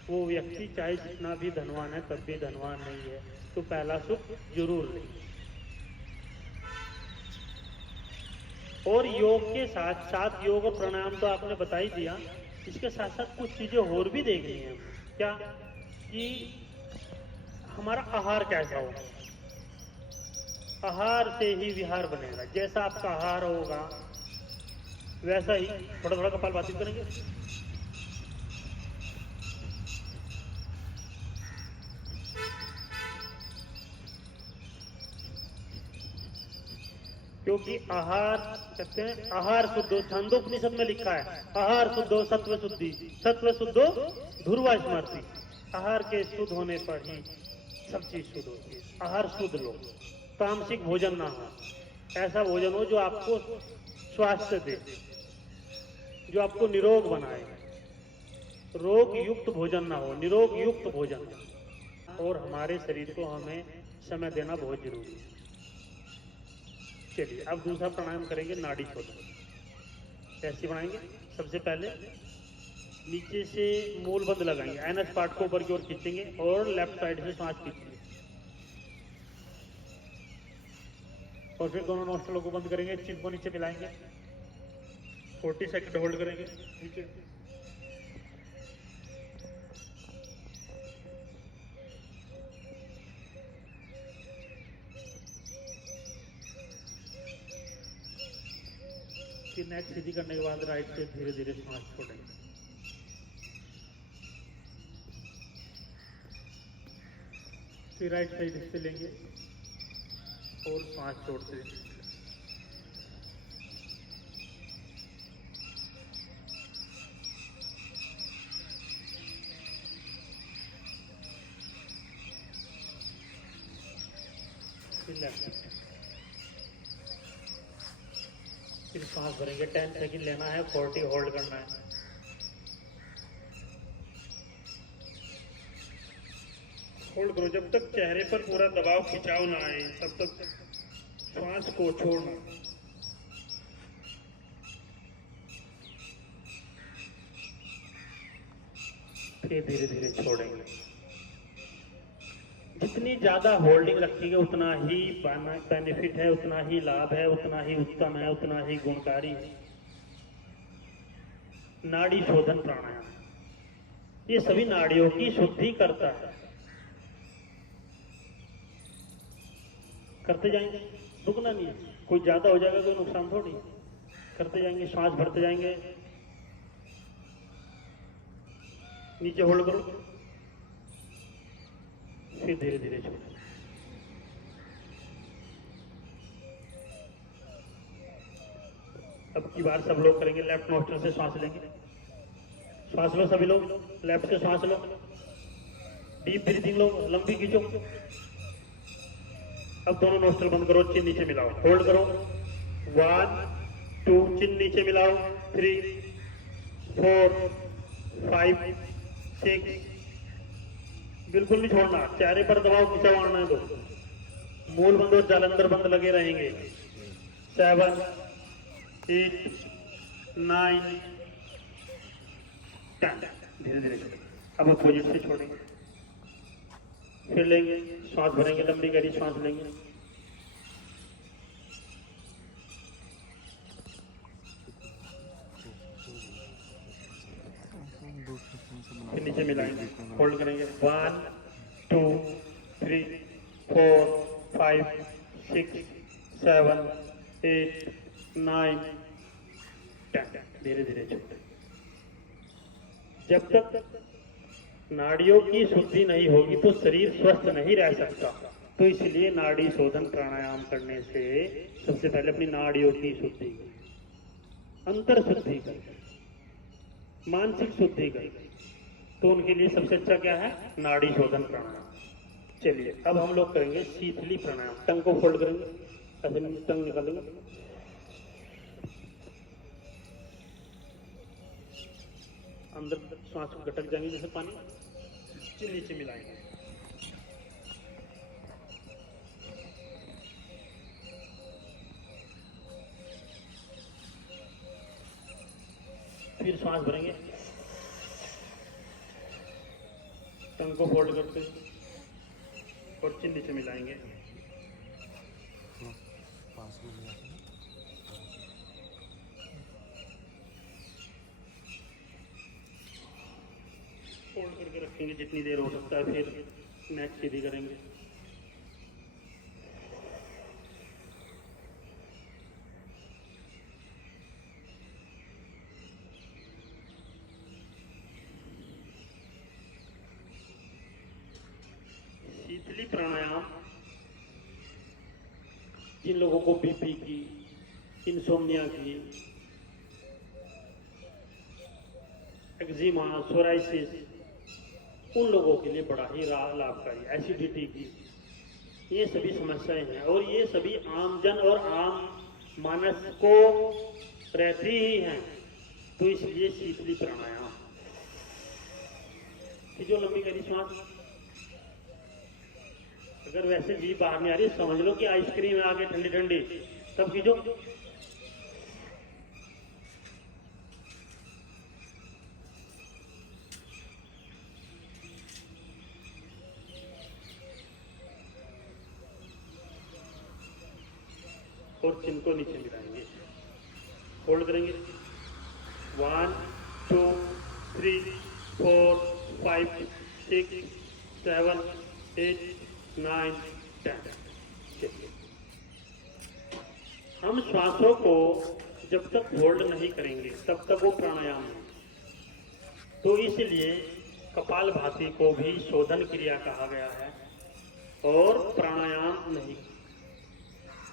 वो व्यक्ति चाहे जितना भी धनवान है तब भी धनवान नहीं है। तो पहला सुख जरूर ले। और योग के साथ साथ योग और प्राणायाम तो आपने बता ही दिया, इसके साथ साथ कुछ चीजें और भी देखनी है। क्या कि हमारा आहार कैसा हो। आहार से ही विहार बनेगा। जैसा आपका आहार होगा वैसा ही। थोड़ा थोड़ा कपाल बातचीत करेंगे। क्योंकि आहार कहते हैं आहार शुद्धो, छांदोपनिषद में लिखा है आहार शुद्धो सत्व शुद्धि, सत्व शुद्धो ध्रुवा स्मृति। आहार के शुद्ध होने पर ही सब चीज शुद्ध होती है। आहार शुद्ध लो, तामसिक भोजन ना हो, ऐसा भोजन हो जो आपको स्वास्थ्य दे, जो आपको निरोग बनाए। रोग युक्त भोजन ना हो, निरोग युक्त भोजन। और हमारे शरीर को हमें समय देना बहुत जरूरी है। चलिए अब दूसरा प्राणायाम करेंगे, नाड़ी शोधन। कैसे बनाएंगे? सबसे पहले नीचे से मूल बंद लगाएंगे, एनएस पार्ट को ऊपर की ओर खींचेंगे और लेफ्ट साइड से सांस खींचेंगे और फिर दोनों नोस्ट्रलों को बंद करेंगे, चिप को नीचे मिलाएंगे, 40 सेकंड होल्ड करेंगे नीचे। फिर नेक सीधी करने के बाद राइट से धीरे धीरे सांस छोड़ेंगे। फिर राइट साइड से लेंगे और सांस छोड़ते हैं। फिर लेफ्ट, फिर सांस भरेंगे। 10 सेकंड लेना है, 40 होल्ड करना है। होल्ड करो जब तक चेहरे पर पूरा दबाव खिंचाव ना आए, तब तक श्वास को छोड़ना। फिर धीरे धीरे छोड़ेंगे। जितनी ज्यादा होल्डिंग रखेंगे उतना ही बेनिफिट है, उतना ही लाभ है, उतना ही उत्तम है, उतना ही गुणकारी है। नाड़ी शोधन प्राणायाम ये सभी नाड़ियों की शुद्धि करता है। करते जाएंगे, रुकना नहीं है। कोई ज्यादा हो जाएगा तो नुकसान थोड़ी। करते जाएंगे, सांस भरते जाएंगे। नीचे होल्ड करो, फिर धीरे धीरे छोड़ो। अब की बार सब लोग करेंगे। लेफ्ट नोस्ट्रल से सांस लेंगे। सांस लो सभी लोग, लेफ्ट से सांस लो, डीप ब्रीथिंग लो, लंबी खींचो। अब दोनों नोस्ट्रल बंद करो, चिन नीचे मिलाओ, होल्ड करो। 1 2, चिन नीचे मिलाओ। 3 4 5 6, बिल्कुल नहीं छोड़ना। चेहरे पर दबाव खिंचाव आना दो। मूल बंद और जालंधर बंद लगे रहेंगे। 7 8 9 10, धीरे धीरे छोड़ेंगे। अब अपोजिट से छोड़ेंगे, फिर लेंगे, सांस भरेंगे, लंबी गहरी सांस लेंगे। फिर नीचे मिलाएंगे, होल्ड करेंगे। 1 2 3 4 5 6 7 8 9 10, धीरे धीरे छोड़ेंगे। जब तक नाड़ियों की शुद्धि नहीं होगी तो शरीर स्वस्थ नहीं रह सकता। तो इसलिए नाड़ी शोधन प्राणायाम करने से सबसे पहले अपनी नाड़ियों की शुद्धि करें, अंतर शुद्धि करें, मानसिक शुद्धि करें। तो उनके लिए सबसे अच्छा क्या है? नाड़ी शोधन प्राणायाम। चलिए अब हम लोग करेंगे शीतली प्राणायाम। टंग को फोल्ड करेंगे, ऐसे टंग निकालेंगे, अंदर सांस को गटक जाएंगे जैसे पानी, नीचे मिलाएंगे। फिर सांस भरेंगे, टंग को फोल्ड करते और चिन नीचे मिलाएंगे। फोल्ड करके रखेंगे जितनी देर हो सकता है। फिर नेक सीधी करेंगे। शीतली प्राणायाम जिन लोगों को बीपी की, इंसोम्निया की, एक्जिमा, सोराइसिस, उन लोगों के लिए बड़ा ही लाभकारी। एसिडिटी की, ये सभी समस्याएं हैं और ये सभी आमजन और आम मानस को रहती ही हैं। तो इसलिए शीतली प्राणायाम, जो लंबी गहरी सांस, अगर वैसे जीभ बाहर नहीं आ रही समझ लो कि आइसक्रीम है आगे ठंडी ठंडी, तब खींचो। और चिन को नीचे मिलाएंगे, होल्ड करेंगे। 1 2 3 4 5 6 7 8 9 10। हम श्वासों को जब तक होल्ड नहीं करेंगे तब तक वो प्राणायाम नहीं। तो इसलिए कपालभाति को भी शोधन क्रिया कहा गया है और प्राणायाम नहीं,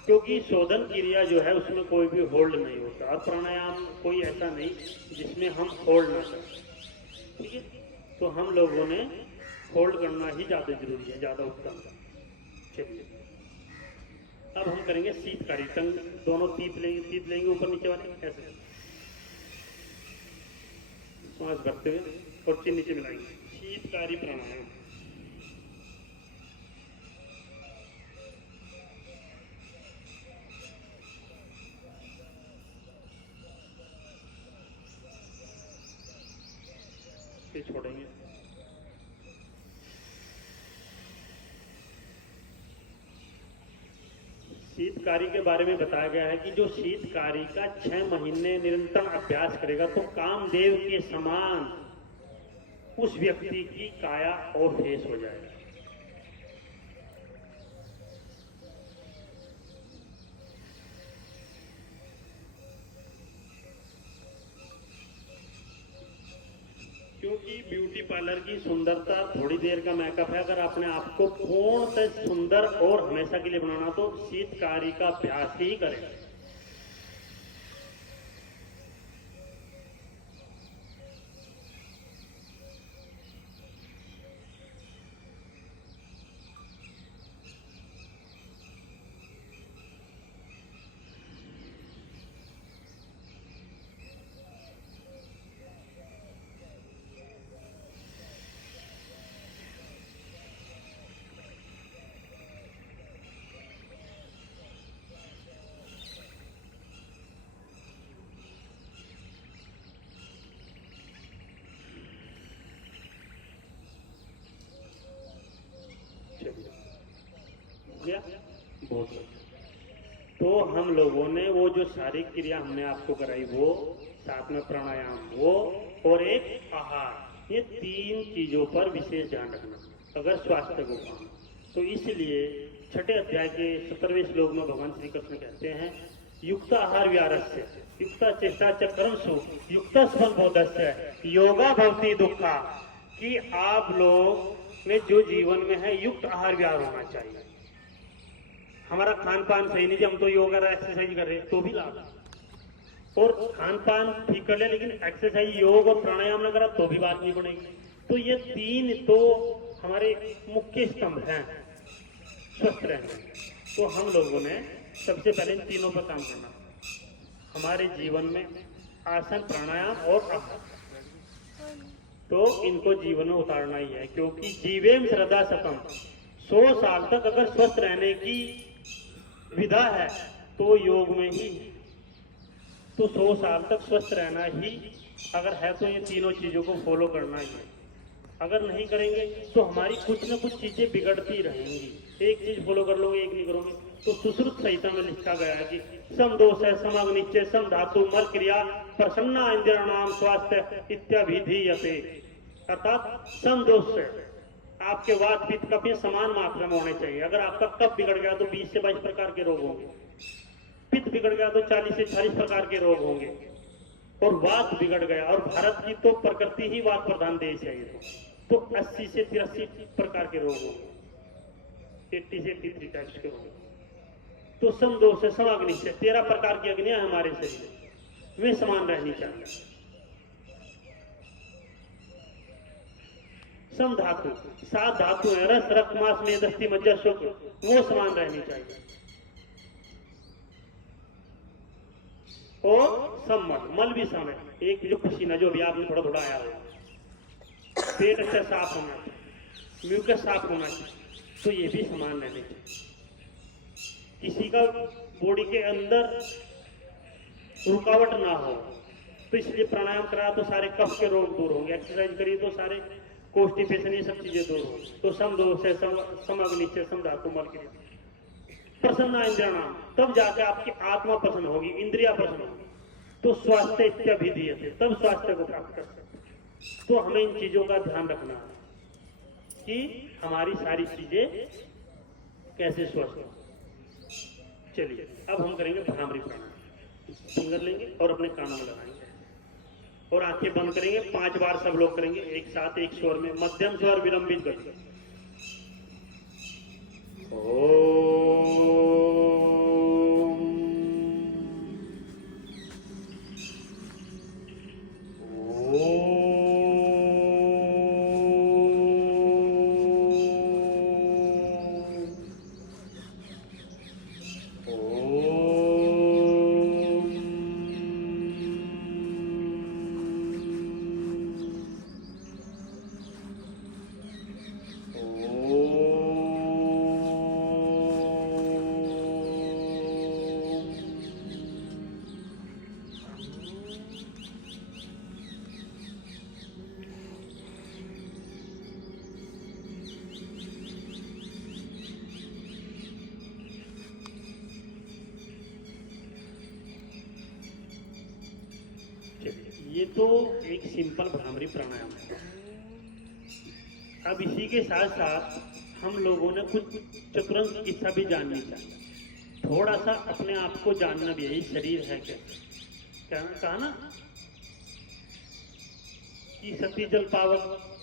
क्योंकि शोधन क्रिया जो है उसमें कोई भी होल्ड नहीं होता और प्राणायाम कोई ऐसा नहीं जिसमें हम होल्ड ना करें। ठीक है, तो हम लोगों ने होल्ड करना ही ज्यादा जरूरी है, ज्यादा उत्तम। चलिए अब हम करेंगे शीतकारी। टंग दोनों तीप लेंगे ऊपर नीचे वाले, ऐसे सांस भरते हुए और चिन नीचे मिलाएंगे। शीतकारी प्राणायाम। फिर छोड़ेंगे। शीतकारी के बारे में बताया गया है कि जो शीतकारी का 6 महीने निरंतर अभ्यास करेगा तो कामदेव के समान उस व्यक्ति की काया और फेस हो जाएगा। क्योंकि ब्यूटी पार्लर की सुंदरता थोड़ी देर का मेकअप है। अगर आपने आपको पूर्णतः सुंदर और हमेशा के लिए बनाना तो शीतकारी का अभ्यास ही करें। गया बहुत। तो हम लोगों ने वो जो शारीरिक क्रिया हमने आपको कराई वो, साथ में प्राणायाम वो, और एक आहार, ये 3 चीजों पर विशेष ध्यान रखना अगर स्वास्थ्य को पाना। तो इसलिए 6ठे अध्याय के 17वें श्लोक में भगवान श्री कृष्ण कहते हैं युक्त आहार व्यारस्य युक्त चेष्टा च कर्मसु युक्त स्वल्पोदस्य योगा भवति दुखा, कि आप लोग में जो जीवन में है युक्त आहार विहार होना चाहिए। हमारा खान पान सही नहीं, हम तो योगा एक्सरसाइज कर रहे हैं तो भी लाभ, और खान पान ठीक कर ले लेकिन एक्सरसाइज योग और प्राणायाम न करा तो भी बात नहीं बनेगी। तो ये 3 तो हमारे मुख्य स्तंभ हैं स्वस्थ रहने। तो हम लोगों ने सबसे पहले इन तीनों पर काम करना। हमारे जीवन में आसन, प्राणायाम और आहार, तो इनको जीवन में उतारना ही है। क्योंकि जीवेम श्रद्धा सकम, 100 साल तक अगर स्वस्थ रहने की विधा है तो योग में ही, तो 100 साल तक स्वस्थ रहना ही अगर है तो ये तीनों चीजों को फॉलो करना ही है। अगर नहीं करेंगे तो हमारी कुछ न कुछ चीजें बिगड़ती रहेंगी। एक चीज फॉलो कर लोगे, एक नहीं करोगे। तो सुश्रुत संहिता में लिखा गया है कि सम दोष है समग्निश्चय सम धातु मल क्रिया प्रसन्ना इंद्रियाणाम स्वास्थ्य इत्याभिधीयते, अर्थात सम दोष है आपके वात पित्त कफ ये समान मात्रा में होने चाहिए। अगर आपका कफ बिगड़ गया तो 20 से 22 प्रकार के रोग होंगे, पित्त बिगड़ गया तो 40 से 40 प्रकार के रोग होंगे, और वात बिगड़ गया, और भारत की तो प्रकृति ही वात प्रधान देश है, तो 80 से 83 प्रकार के रोग होंगे, 80 से 83 टाइप्स के होंगे। तो सम दोष है समाग्नि से 13 प्रकार की अग्नियां हमारे शरीर में समान रहनी चाहिए। सम धातु 7 धातु है, रस रक्त मांस मेद अस्थि मज्जा शुक्र, वो समान रहनी चाहिए। और सम्मत मल भी सम है, एक जो पसीना जो भी आपने थोड़ा थोड़ा आया हो, पेट अच्छा साफ होना चाहिए, म्यूकस साफ होना चाहिए, तो ये भी समान रहने चाहिए। किसी का बॉडी के अंदर रुकावट ना हो, तो इसलिए प्राणायाम करा तो सारे कफ के रोग दूर होंगे, एक्सरसाइज करिए तो सारे कॉन्स्टिपेशन ये सब चीजें दूर होंगी। तो सम दोष है समग्निश्चय सम धातु मल क्रिया प्रसन्न इंद्रियाणाम, तब जाके आपकी आत्मा प्रसन्न होगी, इंद्रिया प्रसन्न होगी, तो स्वास्थ्य इत्याभिधीयते, तब स्वास्थ्य को प्राप्त कर सकते। तो हमें इन चीजों का ध्यान रखना है कि हमारी सारी चीजें कैसे स्वस्थ हो। चलिए अब हम करेंगे भ्रामरी प्राणायाम। फिंगर लेंगे और अपने कानों में लगाएंगे और आंखें बंद करेंगे। 5 बार सब लोग करेंगे एक साथ, एक स्वर में, मध्यम स्वर विलंबित करके। ये तो एक सिंपल भ्रामरी प्राणायाम है। अब इसी के साथ साथ हम लोगों ने कुछ चतुरंग चिकित्सा भी जाननी चाहिए। थोड़ा सा अपने आप को जानना भी है, ये शरीर है क्या कहा ना कि सती जल पावक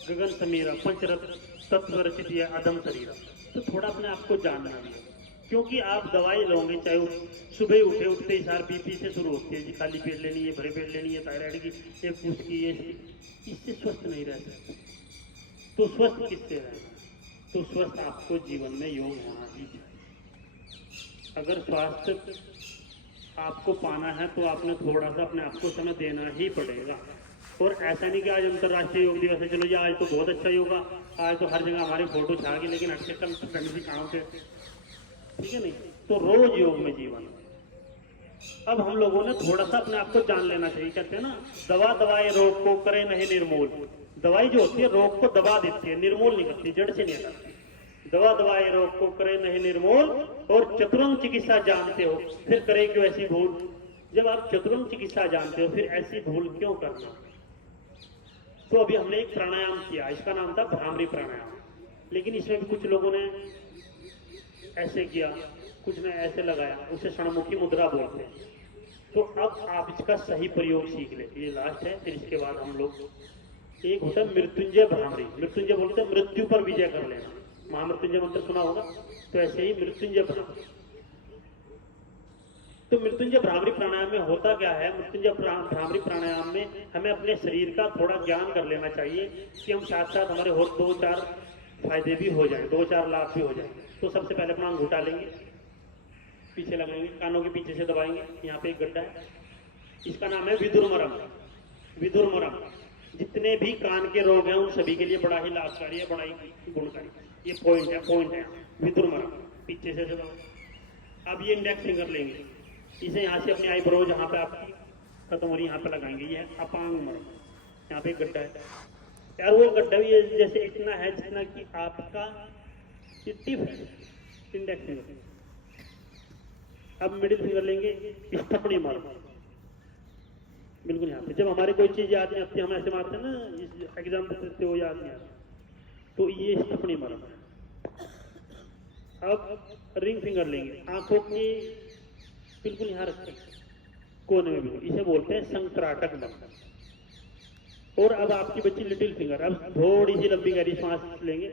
गगन समीरा पंचरत्न तत्व रचित है अधम शरीर। तो थोड़ा अपने आप को जानना भी है, क्योंकि आप दवाई लोगे, चाहे सुबह उठते ही सार बीपी से शुरू होती है जी, खाली पेट लेनी है, भरे पेट लेनी है, थायराइड की, ये पूछ की, ये इससे स्वस्थ नहीं रह सकते। तो स्वस्थ किससे रहना? तो स्वस्थ आपको जीवन में योग होना ही चाहिए। अगर स्वास्थ्य आपको पाना है तो आपने थोड़ा सा अपने आप को समय देना ही पड़ेगा। और ऐसा नहीं कि आज अंतर्राष्ट्रीय योग दिवस है, चलो जी आज तो बहुत अच्छा योगा, आज तो हर जगह हमारी फोटो छा गई, लेकिन अच्छे कल फैमिली काम से, ठीक है नहीं। तो रोज योग में जीवन। अब हम लोगों ने थोड़ा सा अपने आप को जान लेना चाहिए। कहते हैं ना, दवा दवाए रोग को करे नहीं निर्मूल। दवाई जो होती है रोग को दबा देती है, निर्मूल नहीं करती, जड़ से नहीं हटाती। दवा दवाए रोग को करे नहीं निर्मूल, और चतुरंग चिकित्सा जानते हो फिर करे क्यों ऐसी भूल। जब आप चतुरंग चिकित्सा जानते हो फिर ऐसी भूल क्यों करना। तो अभी हमने एक प्राणायाम किया, इसका नाम था भ्रामरी प्राणायाम, लेकिन इसमें भी कुछ लोगों ने ऐसे किया, कुछ ने ऐसे लगाया, उसे षणमुखी मुद्रा बोलते हैं। तो अब आप इसका सही प्रयोग सीख ले, ये लास्ट है, फिर इसके बाद हम लोग एक होता है मृत्युंजय भ्रामरी। मृत्युंजय बोलते हैं मृत्यु पर विजय कर लेना, महामृत्युंजय मंत्र सुना होगा, तो ऐसे ही मृत्युंजय भ्रामरी। तो मृत्युंजय भ्रामरी प्राणायाम में होता क्या है? मृत्युंजय भ्रामरी प्राणायाम में हमें अपने शरीर का थोड़ा ज्ञान कर लेना चाहिए कि हम साथ साथ हमारे और 2-4 फायदे भी हो जाए, 2-4 लाभ भी हो जाए। तो सबसे पहले अपना अंगूठा लेंगे, पीछे लगाएंगे, कानों के पीछे से दबाएंगे, यहाँ पे एक गड्ढा है, इसका नाम है विदुरमरम। विदुरमरम जितने भी कान के रोग हैं उन सभी के लिए बड़ा ही लाभकारी है, बड़ा ही गुणकारी। ये पॉइंट है विदुरमरम, पीछे से दबाओ। अब ये इंडेक्स फिंगर लेंगे, इसे यहाँ से अपनी आईब्रो जहाँ पे आपकी खत्म हो रही है यहाँ पे लगाएंगे, ये है अपांग मरम। यहाँ पे एक गड्ढा है यार, वो गड्ढा भी जैसे इतना है जितना कि आपका टिप है, इंडेक्स फिंगर। अब मिडिल फिंगर लेंगे, स्थपनी मरम, बिल्कुल यहाँ पे। जब हमारे कोई चीज याद नहीं आती, हम ऐसे मारते हैं ना एग्जाम देते हो, याद नहीं आता, तो ये स्थपनी मरम है। अब रिंग फिंगर लेंगे, आंखों की बिल्कुल यहाँ रखते हैं कोने में, बिल्कुल, इसे बोलते हैं संक्राटक मरम। और अब आपकी बच्ची लिटिल फिंगर, अब थोड़ी सी लंबी गहरी सांस लेंगे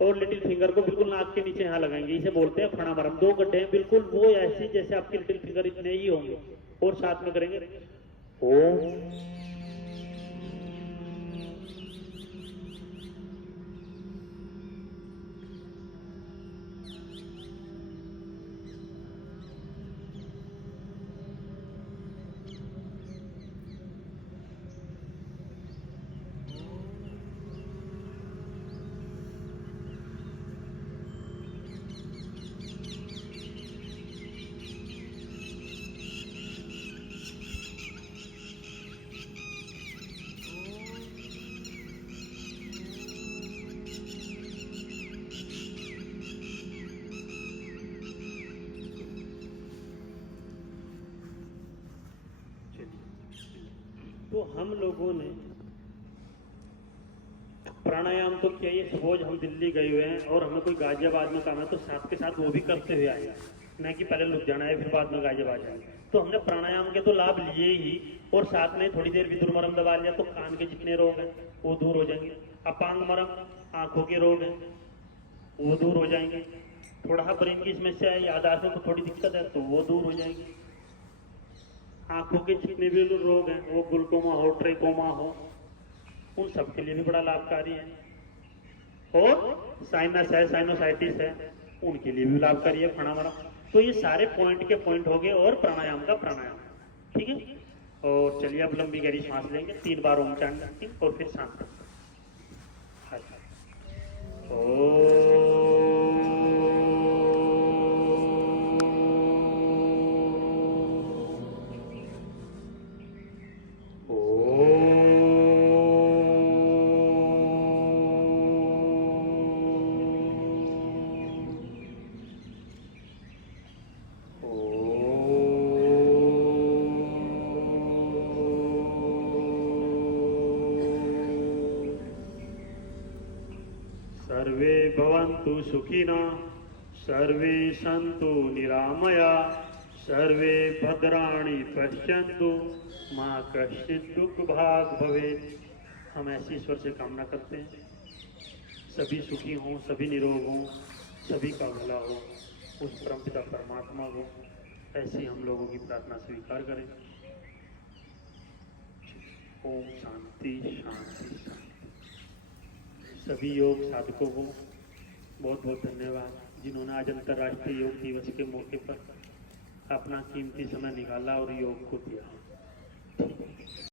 और लिटिल फिंगर को बिल्कुल नाक के नीचे यहाँ लगाएंगे, इसे बोलते हैं फणा मरम। 2 गड्ढे हैं बिल्कुल वो ऐसे जैसे आपके लिटिल फिंगर इतने ही होंगे, और साथ में करेंगे ओम। तो हम लोगों ने प्राणायाम तो किया, ये सपोज हम दिल्ली गए हुए हैं और हमें कोई गाजियाबाद में काम है तो साथ के साथ वो भी करते हुए आए, न कि पहले लुधियाना है फिर बाद में गाजियाबाद जाए। तो हमने प्राणायाम के तो लाभ लिए ही, और साथ में थोड़ी देर विदुरमरम दबा लिया तो कान के जितने रोग हैं वो दूर हो जाएंगे। अपांग मरम आंखों के रोग हैं वो दूर हो जाएंगे। थोड़ा सा ब्रेन की समस्या है, याददाश्त में तो थोड़ी दिक्कत है तो वो दूर हो जाएगी। आंखों के जितने भी रोग हैं, वो ग्लूकोमा हो, ट्रेकोमा हो, उन सब के लिए भी बड़ा लाभकारी है। और साइनस है, साइनोसाइटिस है, उनके लिए भी लाभकारी है फणा मरम। तो ये सारे पॉइंट के पॉइंट हो गए और प्राणायाम का प्राणायाम, ठीक है। और चलिए अब लंबी गहरी सांस लेंगे, 3 बार ओम चांट और फिर शांत। सर्वे भवन्तु सुखिनः सर्वे सन्तु निरामया सर्वे भद्राणि पश्यन्तु माँ कश्चित् दुख भाग भवेत्। हम ऐसी ईश्वर से कामना करते हैं सभी सुखी हों, सभी निरोग हों, सभी का भला हो, उस परमपिता परमात्मा को ऐसी हम लोगों की प्रार्थना स्वीकार करें। ओम शांति शांति शांति। सभी योग साधकों को बहुत बहुत धन्यवाद जिन्होंने आज अंतर्राष्ट्रीय योग दिवस के मौके पर अपना कीमती समय निकाला और योग को दिया।